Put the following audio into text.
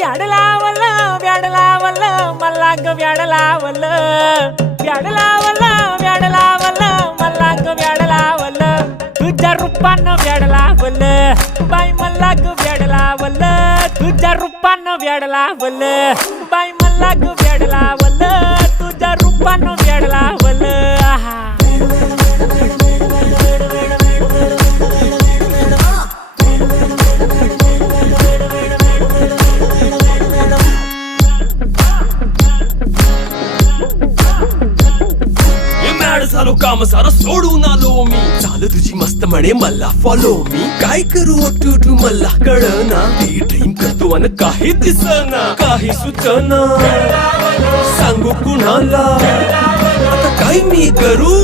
व्याड लावलं व्याड लावलं मला ग व्याड लावलं व्याड लावलं व्याड लावलं मला ग व्याड लावलं तुझ्या रूपानं व्याड लावलं बाई मला ग व्याड लावलं तुझ्या रूपानं व्याड लावलं बाई मला ग व्याड लावलं तुझ्या रूपानं व्याड लावलं आहा झालो काम सारं सोडून आलो मी चाल तुझी मस्त म्हणे मला फॉलो मी काय करू टू मला कळना ती ड्रीम करतो आणि काही दिसना काही सुचना सांगू कुणाला आता काय मी करू